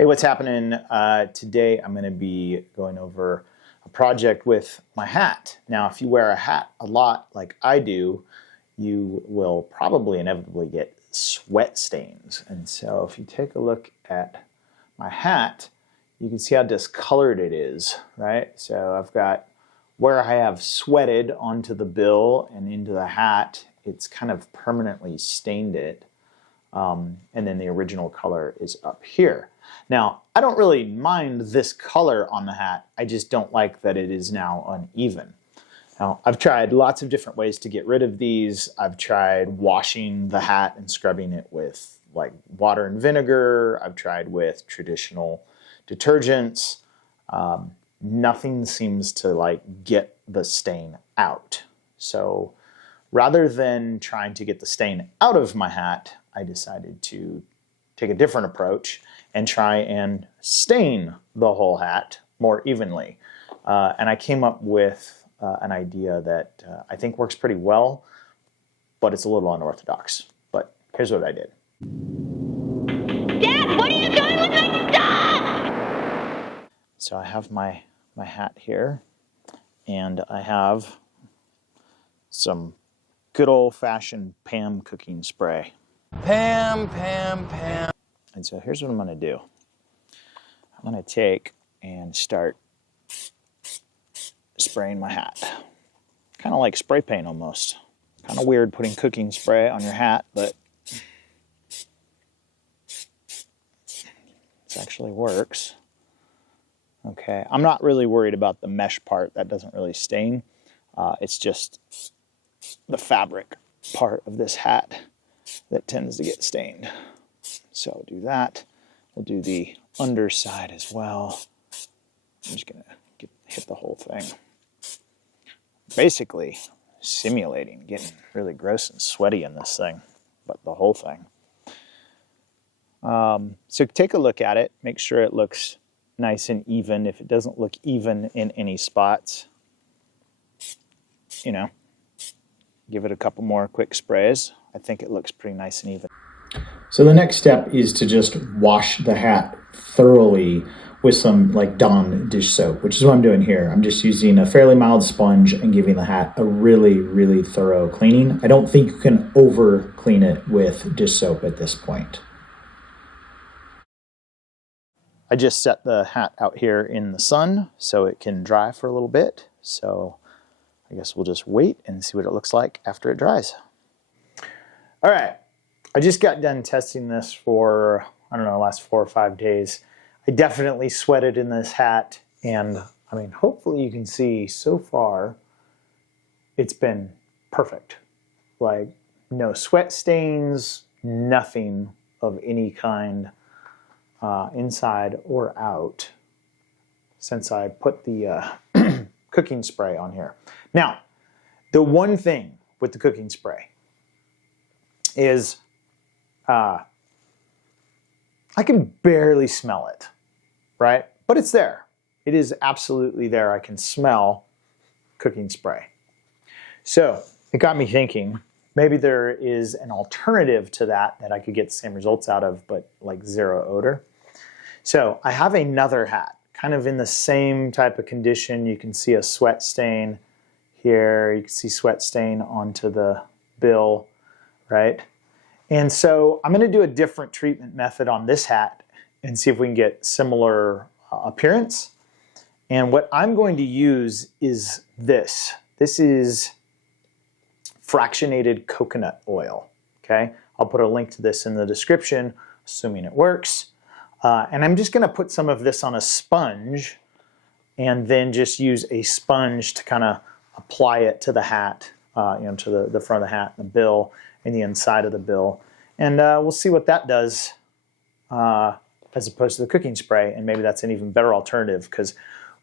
Hey, what's happening? Today I'm going to be going over a project with my hat. Now, if you wear a hat a lot like I do, you will probably inevitably get sweat stains. And so if you take a look at my hat, you can see how discolored it is, right? So I've got where I have sweated onto the bill and into the hat, it's kind of permanently stained it. And then the original color is up here. Now, I don't really mind this color on the hat, I just don't like that it is now uneven. Now, I've tried lots of different ways to get rid of these. I've tried washing the hat and scrubbing it with like water and vinegar. I've tried with traditional detergents. Nothing seems to like get the stain out. So rather than trying to get the stain out of my hat, I decided to take a different approach and try and stain the whole hat more evenly. And I came up with an idea that I think works pretty well, but it's a little unorthodox. But here's what I did. Dad, what are you doing with my stuff? So I have my hat here, and I have some good old-fashioned Pam cooking spray. Pam, Pam, Pam. And so here's what I'm going to do. I'm going to take and start spraying my hat. Kind of like spray paint almost. Kind of weird putting cooking spray on your hat, but this actually works. Okay, I'm not really worried about the mesh part. That doesn't really stain. It's just the fabric part of this hat that tends to get stained. So I'll do that. We'll do the underside as well. I'm just gonna hit the whole thing. Basically simulating getting really gross and sweaty in this thing, but the whole thing. So take a look at it, make sure it looks nice and even. If it doesn't look even in any spots, you know, give it a couple more quick sprays. I think it looks pretty nice and even. So the next step is to just wash the hat thoroughly with some like Dawn dish soap, which is what I'm doing here. I'm just using a fairly mild sponge and giving the hat a really, really thorough cleaning. I don't think you can over clean it with dish soap at this point. I just set the hat out here in the sun so it can dry for a little bit. So I guess we'll just wait and see what it looks like after it dries. All right, I just got done testing this for, I don't know, the last 4 or 5 days. I definitely sweated in this hat, and I mean, hopefully you can see so far it's been perfect. Like no sweat stains, nothing of any kind inside or out since I put the cooking spray on here. Now, the one thing with the cooking spray is I can barely smell it, right? But it's there. It is absolutely there. I can smell cooking spray. So it got me thinking, maybe there is an alternative to that I could get the same results out of, but like zero odor. So I have another hat, kind of in the same type of condition. You can see a sweat stain here. You can see sweat stain onto the bill, right? And so I'm going to do a different treatment method on this hat and see if we can get similar appearance. And what I'm going to use is this. This is fractionated coconut oil, okay? I'll put a link to this in the description, assuming it works. And I'm just going to put some of this on a sponge and then just use a sponge to kind of apply it to the hat, to the front of the hat and the bill and the inside of the bill. And we'll see what that does as opposed to the cooking spray. And maybe that's an even better alternative because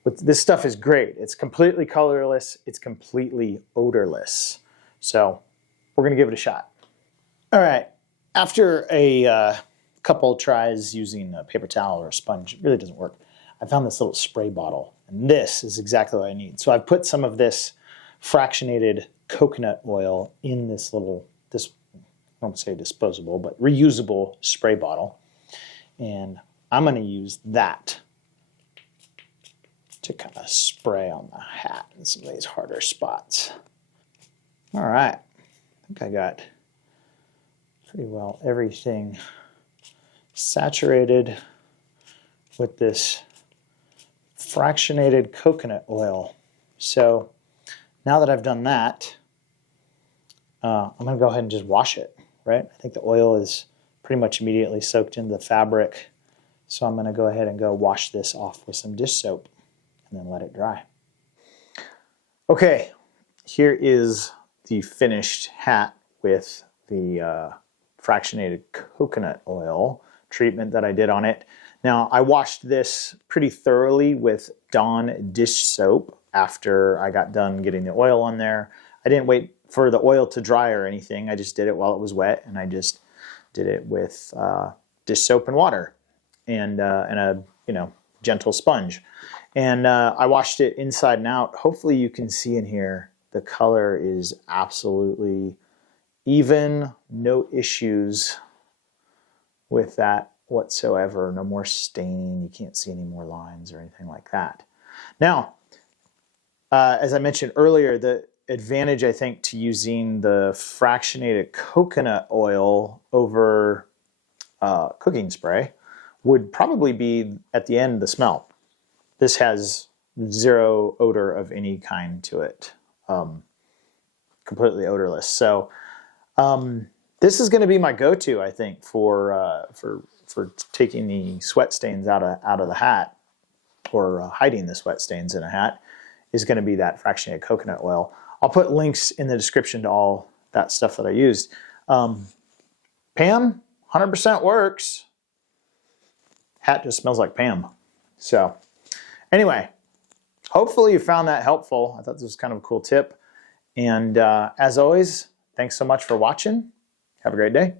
this stuff is great. It's completely colorless. It's completely odorless. So we're going to give it a shot. All right. After a couple tries using a paper towel or a sponge, it really doesn't work. I found this little spray bottle, and this is exactly what I need. So I put some of this fractionated coconut oil in this little, I don't say disposable, but reusable spray bottle. And I'm going to use that to kind of spray on the hat in some of these harder spots. All right, I think I got pretty well everything saturated with this fractionated coconut oil. So now that I've done that, I'm going to go ahead and just wash it, right? I think the oil is pretty much immediately soaked into the fabric. So I'm going to go ahead and go wash this off with some dish soap and then let it dry. Okay, here is the finished hat with the fractionated coconut oil treatment that I did on it. Now, I washed this pretty thoroughly with Dawn dish soap after I got done getting the oil on there. I didn't wait for the oil to dry or anything. I just did it while it was wet, and I just did it with dish soap and water and a gentle sponge. And I washed it inside and out. Hopefully you can see in here the color is absolutely even, no issues with that whatsoever. No more stain. You can't see any more lines or anything like that. Now, as I mentioned earlier, the advantage, I think, to using the fractionated coconut oil over cooking spray would probably be at the end, the smell. This has zero odor of any kind to it, completely odorless. So this is going to be my go-to, I think, for taking the sweat stains out of the hat, or hiding the sweat stains in a hat, is going to be that fractionated coconut oil. I'll put links in the description to all that stuff that I used. Pam, 100% works. Hat just smells like Pam. So anyway, hopefully you found that helpful. I thought this was kind of a cool tip. And as always, thanks so much for watching. Have a great day.